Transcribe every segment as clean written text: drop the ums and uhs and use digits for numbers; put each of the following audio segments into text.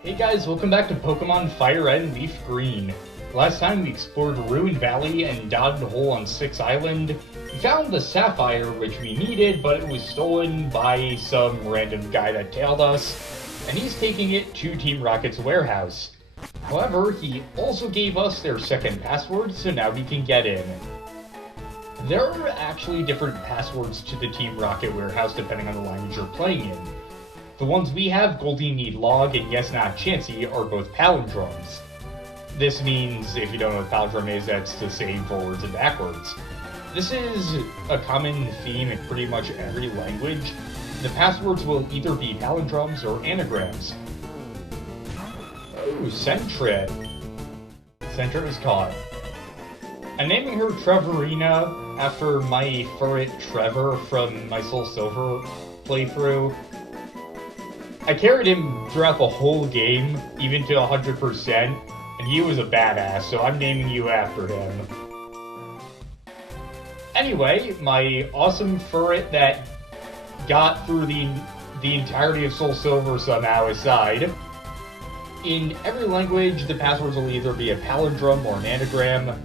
Hey guys, welcome back to Pokemon FireRed and LeafGreen. Last time we explored Ruined Valley and dotted a hole on 6 Island. We found the Sapphire, which we needed, but it was stolen by some random guy that tailed us, and he's taking it to Team Rocket's warehouse. However, he also gave us their second password, so now we can get in. There are actually different passwords to the Team Rocket warehouse depending on the language you're playing in. The ones we have, Goldie Need Log and Yes Not Chansey, are both palindromes. This means, if you don't know what palindrome is, that's to say forwards and backwards. This is a common theme in pretty much every language. The passwords will either be palindromes or anagrams. Oh, Sentret. Sentret is caught. I'm naming her Trevorina after my furret Trevor from my Soul Silver playthrough. I carried him throughout the whole game, even to 100%, and he was a badass, so I'm naming you after him. Anyway, my awesome furret that got through the entirety of Soul Silver somehow aside. In every language, the passwords will either be a palindrome or an anagram.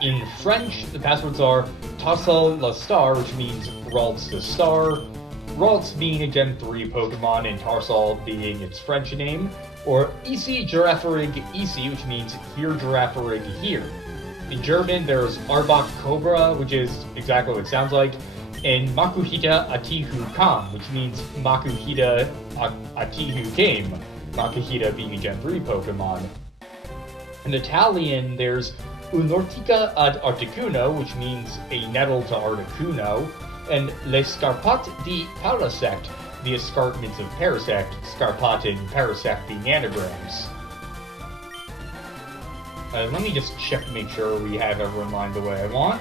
In French, the passwords are Tassel la Star, which means Ralts the Star, Ralts being a Gen 3 Pokemon and Tarsal being its French name, or Isi Giraffarig Isi, which means Here Giraffarig Here. In German, there's Arbok Cobra, which is exactly what it sounds like, and Makuhita Atihu Kam, which means Makuhita Atihu came, Makuhita being a Gen 3 Pokemon. In Italian, there's Unortica ad Articuno, which means a nettle to Articuno, and Le Scarpat di Parasect, the escarpments of Parasect, Scarpat and Parasect being anagrams. Let me just check to make sure we have everyone lined the way I want.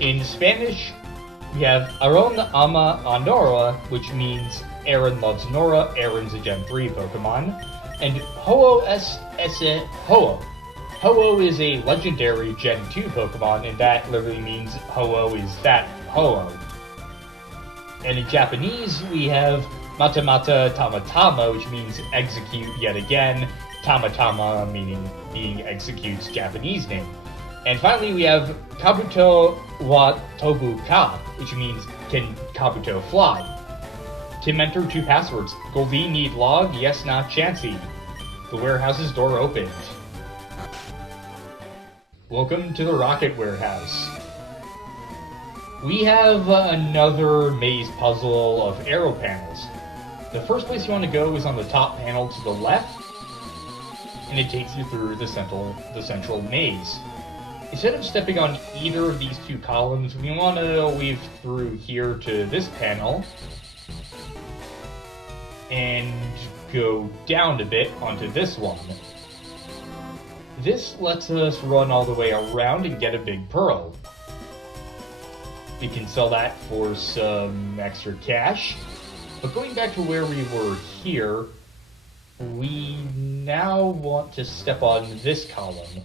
In Spanish, we have Aaron ama a Nora, which means Aaron loves Nora, Aaron's a Gen 3 Pokemon, and Ho-Oh S.S. Ho-Oh. Ho-Oh is a legendary Gen 2 Pokemon, and that literally means Ho-Oh is that Ho-Oh. And in Japanese, we have Matamata Tamatama, which means execute yet again, Tamatama meaning being execute's Japanese name. And finally, we have Kabuto wa Tobu Ka, which means can Kabuto fly. To enter 2 passwords, Goldie Need Log, Yes Not Chansey. The warehouse's door opened. Welcome to the Rocket Warehouse. We have another maze puzzle of arrow panels. The first place you want to go is on the top panel to the left, and it takes you through the central maze. Instead of stepping on either of these 2 columns, we want to weave through here to this panel, and go down a bit onto this one. This lets us run all the way around and get a big pearl. We can sell that for some extra cash. But going back to where we were here, we now want to step on this column.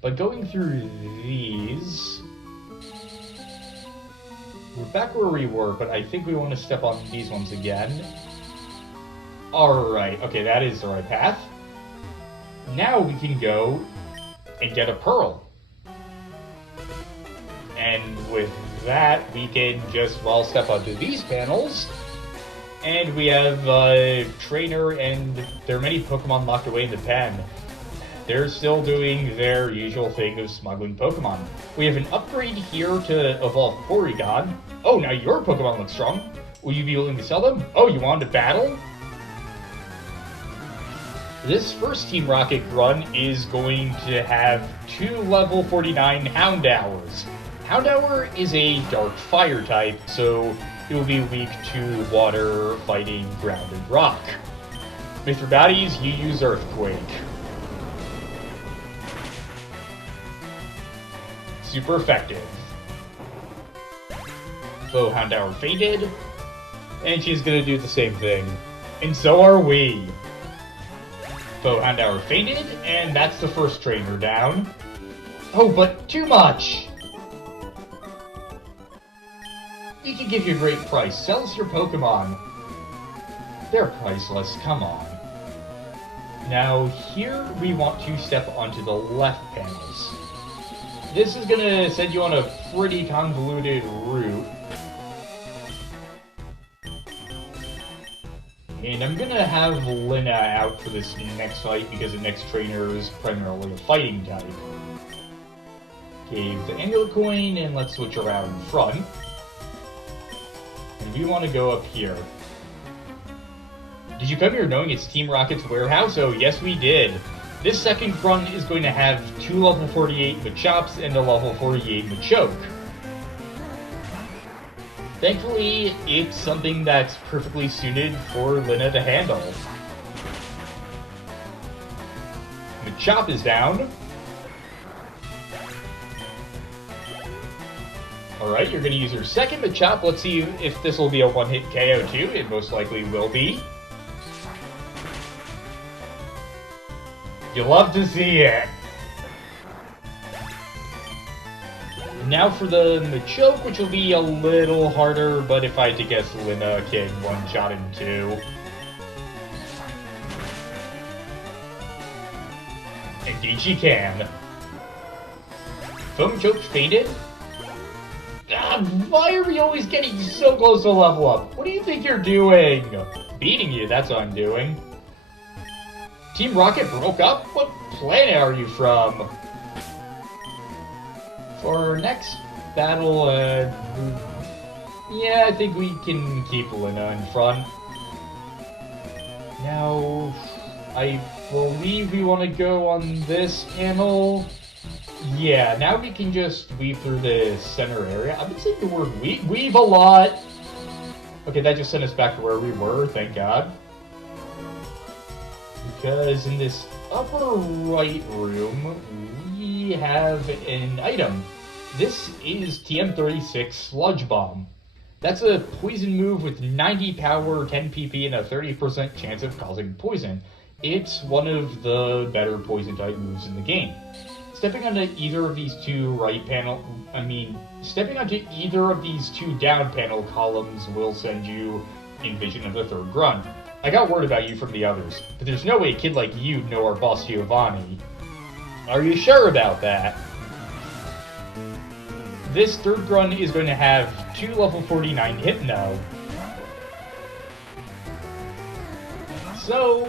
But going through these, we're back where we were, but I think we want to step on these ones again. Alright, okay, that is the right path. Now we can go and get a pearl. And with that, we can just, well, step onto these panels. And we have a trainer, and there are many Pokemon locked away in the pen. They're still doing their usual thing of smuggling Pokemon. We have an upgrade here to evolve Porygon. Oh, now your Pokemon looks strong. Will you be willing to sell them? Oh, you want to battle? This first Team Rocket run is going to have 2 level 49 Houndours. Houndour is a dark fire type, so it will be weak to water, fighting, ground, and rock. With your baddies, you use Earthquake. Super effective. So Houndour fainted, and she's gonna do the same thing. And so are we. Houndour fainted, and that's the first trainer down. Oh, but too much! We can give you a great price. Sell us your Pokémon. They're priceless, come on. Now, here we want to step onto the left panels. This is gonna send you on a pretty convoluted route. And I'm gonna have Lina out for this next fight because the next trainer is primarily a fighting type. Gave the Amulet Coin, and let's switch around in front. And we want to go up here. Did you come here knowing it's Team Rocket's warehouse? Oh, yes we did. This second run is going to have 2 level 48 Machops and a level 48 Machoke. Thankfully, it's something that's perfectly suited for Lina to handle. Machop is down. Alright, you're going to use your second Machop. Let's see if this will be a one-hit KO too. It most likely will be. You'll love to see it. Now for the Machoke, which will be a little harder, but if I had to guess, Lina can one-shot him too. Indeed she can. Foam Machoke faded. Why are we always getting so close to level up? What do you think you're doing? Beating you, that's what I'm doing. Team Rocket broke up? What planet are you from? For our next battle, yeah, I think we can keep Lina in front. Now, I believe we want to go on this panel. Yeah, now we can just weave through the center area. I've been saying the word weave a lot. Okay, that just sent us back to where we were, thank God. Because in this upper right room, we have an item. This is TM36 Sludge Bomb. That's a poison move with 90 power, 10 PP, and a 30% chance of causing poison. It's one of the better poison type moves in the game. Stepping onto either of these two stepping onto either of these two down panel columns will send you in vision of the third grunt. I got word about you from the others, but there's no way a kid like you'd know our boss Giovanni. Are you sure about that? This third grunt is going to have 2 level 49 Hypno. So,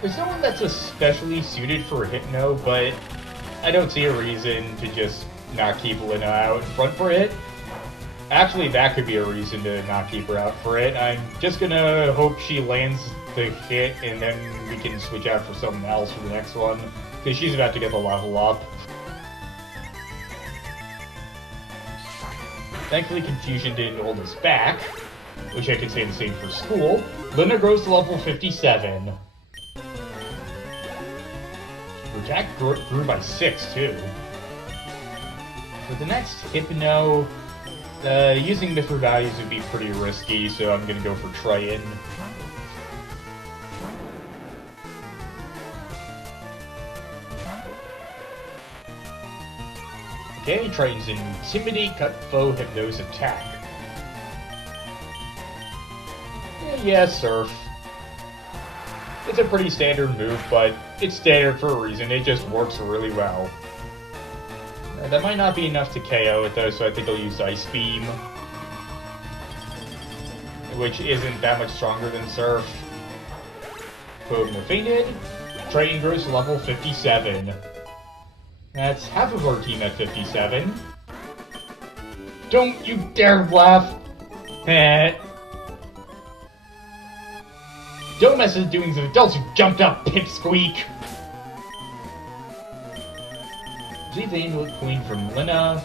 there's no one that's especially suited for Hypno, but I don't see a reason to just not keep Lina out in front for it. Actually, that could be a reason to not keep her out for it. I'm just gonna hope she lands the hit, and then we can switch out for something else for the next one, because she's about to get the level up. Thankfully, Confusion didn't hold us back, which I can say the same for school. Lina grows to level 57. Her attack grew by 6, too. For the next Hypno, using Mythril values would be pretty risky, so I'm gonna go for Triton. Okay, Triton's Intimidate, Cut Foe, Hypnose, Attack. Yeah, Surf. It's a pretty standard move, but it's standard for a reason. It just works really well. That might not be enough to KO it though, so I think I'll use Ice Beam. Which isn't that much stronger than Surf. Boom, fainted. Triton grows to level 57. That's half of our team at 57. Don't you dare laugh! Don't mess with the doings of adults who jumped up, pipsqueak! Leave the Amulet Queen from Lina.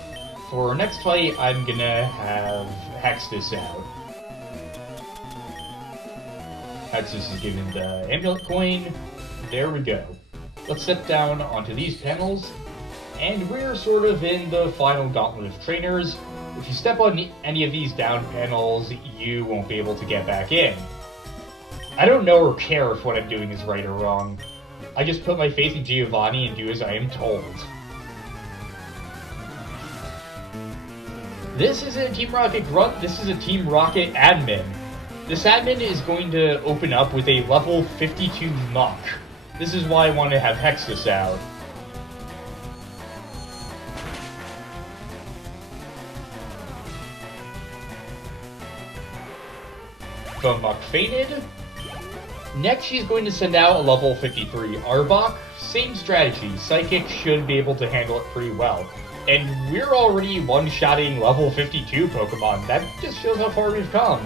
For our next fight, I'm gonna have Hextus out. Hextus is given the Amulet Coin. There we go. Let's step down onto these panels, and we're sort of in the final gauntlet of trainers. If you step on any of these down panels, you won't be able to get back in. I don't know or care if what I'm doing is right or wrong. I just put my faith in Giovanni and do as I am told. This isn't a Team Rocket Grunt, this is a Team Rocket admin. This admin is going to open up with a level 52 Muck. This is why I want to have Hexus out. The Muck fainted. Next, she's going to send out a level 53 Arbok. Same strategy, Psychic should be able to handle it pretty well. And we're already one-shotting level 52 Pokemon. That just shows how far we've come.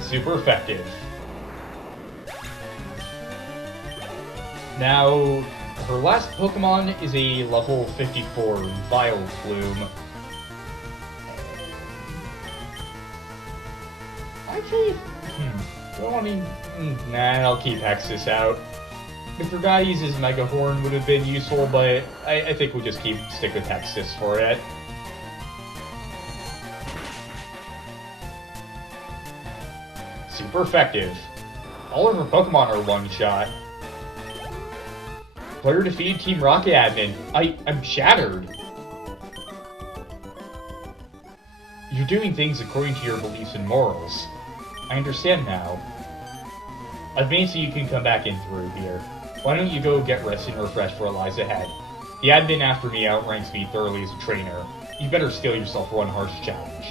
Super effective. Now, her last Pokemon is a level 54 Vileplume. Actually, don't want to... Nah, I'll keep Hexus out. If Forgot to use his Mega Horn would have been useful, but I think we'll just stick with Hexus for it. Super effective. All of her Pokemon are one-shot. Player defeated Team Rocket admin. I'm shattered. You're doing things according to your beliefs and morals. I understand now. I've made so you can come back in through here. Why don't you go get rest and refresh for what lies ahead? The admin after me outranks me thoroughly as a trainer. You better steel yourself for one harsh challenge.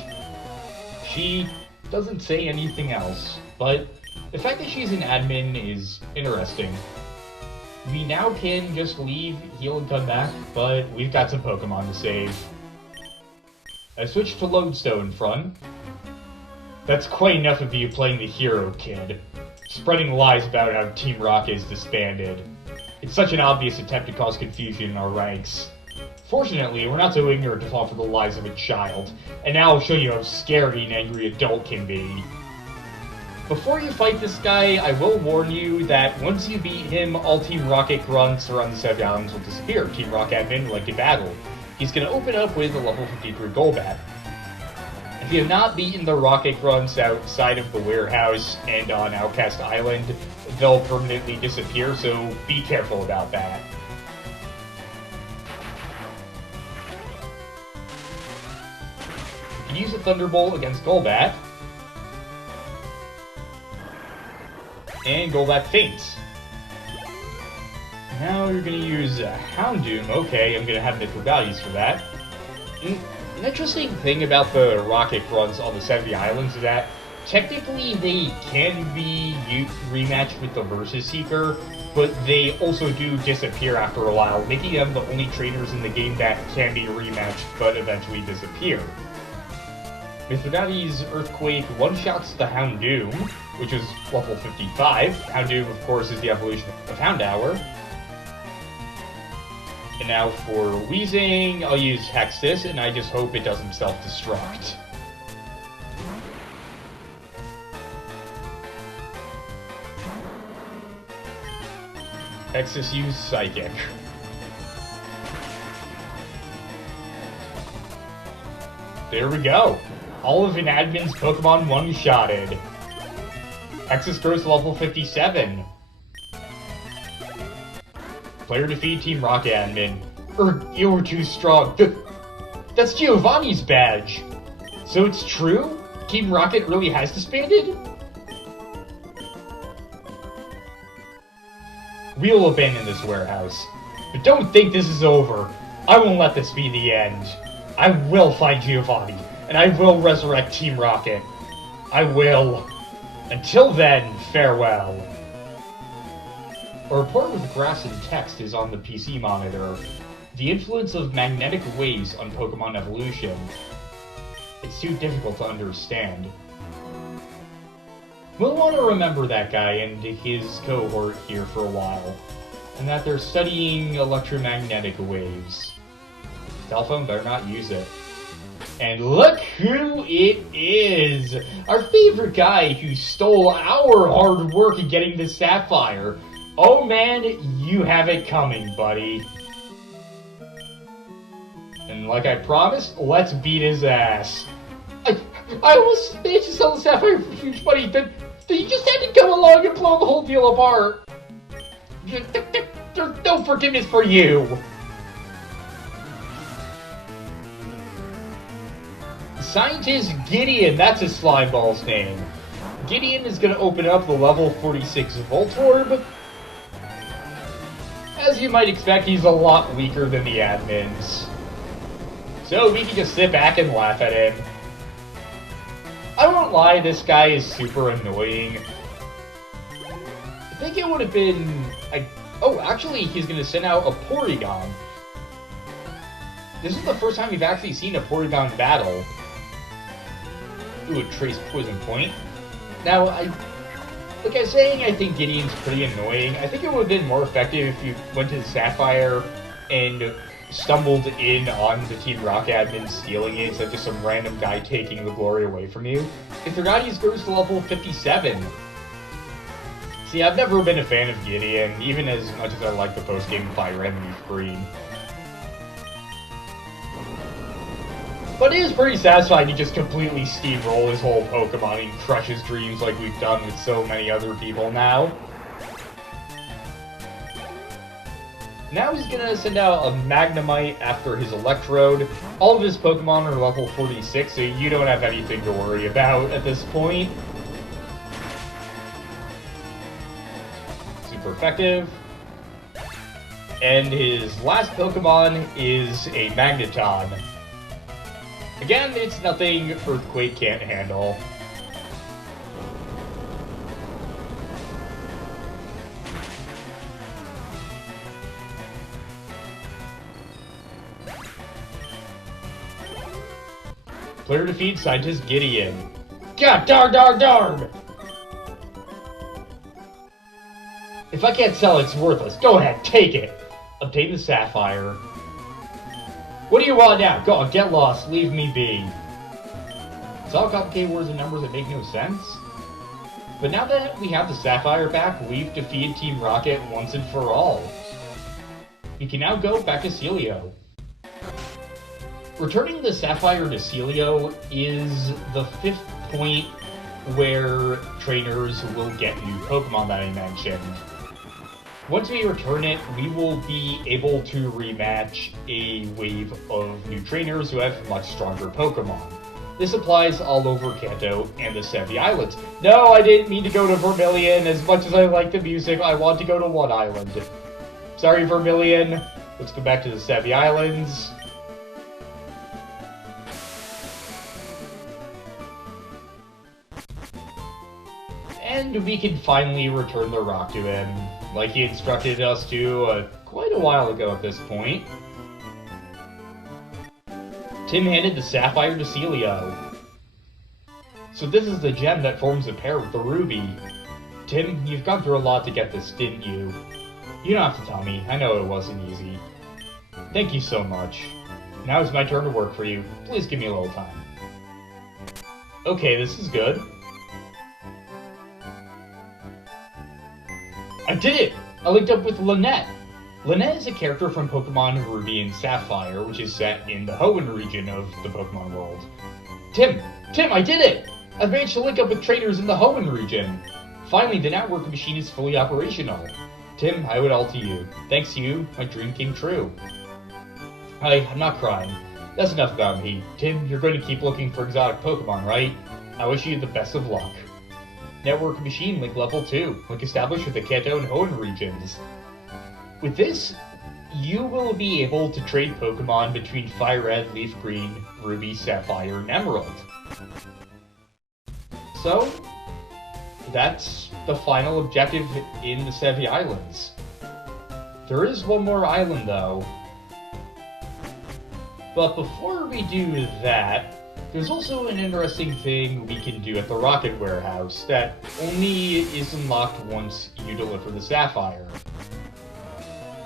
She doesn't say anything else, but the fact that she's an admin is interesting. We now can just leave, heal, and come back, but we've got some Pokemon to save. I switched to Lodestone front. That's quite enough of you playing the hero, kid. Spreading lies about how Team Rocket is disbanded. It's such an obvious attempt to cause confusion in our ranks. Fortunately, we're not so ignorant to fall for the lies of a child, and now I'll show you how scary an angry adult can be. Before you fight this guy, I will warn you that once you beat him, all Team Rocket grunts around the 7 islands will disappear. Team Rocket admin will like to battle. He's going to open up with a level 53 Golbat. If you have not beaten the Rocket Grunts outside of the warehouse and on Outcast Island, they'll permanently disappear, so be careful about that. You can use a Thunderbolt against Golbat. And Golbat faints. Now you're going to use Houndoom. Okay, I'm going to have different values for that. An interesting thing about the Rocket Grunts on the 70 Islands is that technically they can be rematched with the Versus Seeker, but they also do disappear after a while, making them the only trainers in the game that can be rematched but eventually disappear. Mithridates Earthquake one-shots the Houndoom, which is level 55. Houndoom, of course, is the evolution of Houndour. And now for Weezing, I'll use Hexus, and I just hope it doesn't self-destruct. Hexus used Psychic. There we go. All of an admin's Pokemon one-shotted. Hexus grows to level 57. Player defeat Team Rocket admin. You were too strong. That's Giovanni's badge. So it's true? Team Rocket really has disbanded? We'll abandon this warehouse. But don't think this is over. I won't let this be the end. I will find Giovanni, and I will resurrect Team Rocket. I will. Until then, farewell. A report with graphs and text is on the PC monitor. The influence of magnetic waves on Pokemon evolution. It's too difficult to understand. We'll want to remember that guy and his cohort here for a while, and that they're studying electromagnetic waves. Telephone better not use it. And look who it is! Our favorite guy who stole our hard work in getting the Sapphire. Oh man, you have it coming, buddy. And like I promised, let's beat his ass. I almost managed to sell the Sapphire for huge money, then you just had to come along and blow the whole deal apart. There's no forgiveness for you. Scientist Gideon, that's his slime ball's name. Gideon is going to open up the level 46 Voltorb. As you might expect, he's a lot weaker than the admins. So we can just sit back and laugh at him. I won't lie, this guy is super annoying. I think it would have been... Oh, actually, he's going to send out a Porygon. This is the first time we've actually seen a Porygon battle. Ooh, a Trace Poison Point. Now, like I was saying, I think Gideon's pretty annoying. I think it would have been more effective if you went to Sapphire and stumbled in on the Team Rocket admin stealing it instead of just some random guy taking the glory away from you. I forgot he goes to level 57. See, I've never been a fan of Gideon, even as much as I like the post-game FireRed and LeafGreen. But it is pretty satisfying to just completely steamroll his whole Pokemon and crush his dreams like we've done with so many other people now. Now he's gonna send out a Magnemite after his Electrode. All of his Pokemon are level 46, so you don't have anything to worry about at this point. Super effective. And his last Pokemon is a Magneton. Again, it's nothing Earthquake can't handle. Player defeats Scientist Gideon. God darn! If I can't sell it, it's worthless. Go ahead, take it. Obtain the Sapphire. What do you want now? Go on, get lost. Leave me be. It's all complicated words and numbers that make no sense. But now that we have the Sapphire back, we've defeated Team Rocket once and for all. We can now go back to Celio. Returning the Sapphire to Celio is the 5th point where trainers will get new Pokemon that I mentioned. Once we return it, we will be able to rematch a wave of new trainers who have much stronger Pokemon. This applies all over Kanto and the Sevi Islands. No, I didn't mean to go to Vermilion. As much as I like the music, I want to go to one island. Sorry, Vermilion. Let's go back to the Sevi Islands. And we can finally return the rock to him, like he instructed us to quite a while ago at this point. Tim handed the Sapphire to Celio. So this is the gem that forms a pair with the ruby. Tim, you've gone through a lot to get this, didn't you? You don't have to tell me, I know it wasn't easy. Thank you so much. Now it's my turn to work for you. Please give me a little time. Okay, this is good. I did it! I linked up with Lynette! Lynette is a character from Pokemon Ruby and Sapphire, which is set in the Hoenn region of the Pokemon world. Tim, I did it! I've managed to link up with trainers in the Hoenn region! Finally, the network machine is fully operational. Tim, I owe it all to you. Thanks to you, my dream came true. I'm not crying. That's enough about me. Tim, you're going to keep looking for exotic Pokemon, right? I wish you the best of luck. Network machine link level 2, link established with the Kanto and Hoenn regions. With this, you will be able to trade Pokemon between FireRed, LeafGreen, Ruby, Sapphire, and Emerald. So, that's the final objective in the Sevi Islands. There is one more island, though. But before we do that, there's also an interesting thing we can do at the Rocket Warehouse that only is unlocked once you deliver the Sapphire.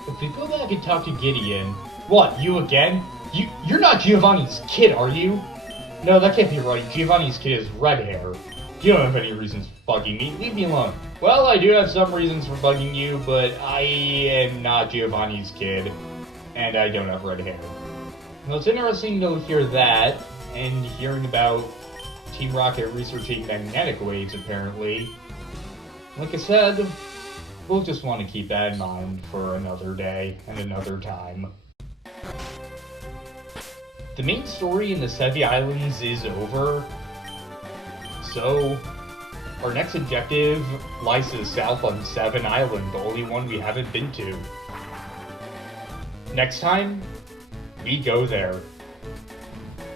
If we go back and talk to Gideon... What, you again? You're not Giovanni's kid, are you? No, that can't be right. Giovanni's kid has red hair. You don't have any reasons for bugging me. Leave me alone. Well, I do have some reasons for bugging you, but I am not Giovanni's kid. And I don't have red hair. Well, it's interesting to hear that, and hearing about Team Rocket researching magnetic waves, apparently. Like I said, we'll just want to keep that in mind for another day and another time. the main story in the Sevi Islands is over, so our next objective lies to the south on Seven Island, the only one we haven't been to. Next time, we go there.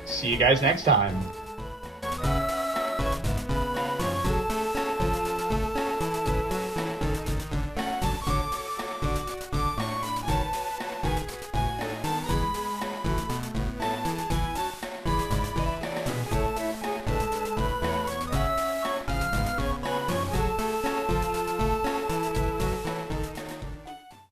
See you guys next time.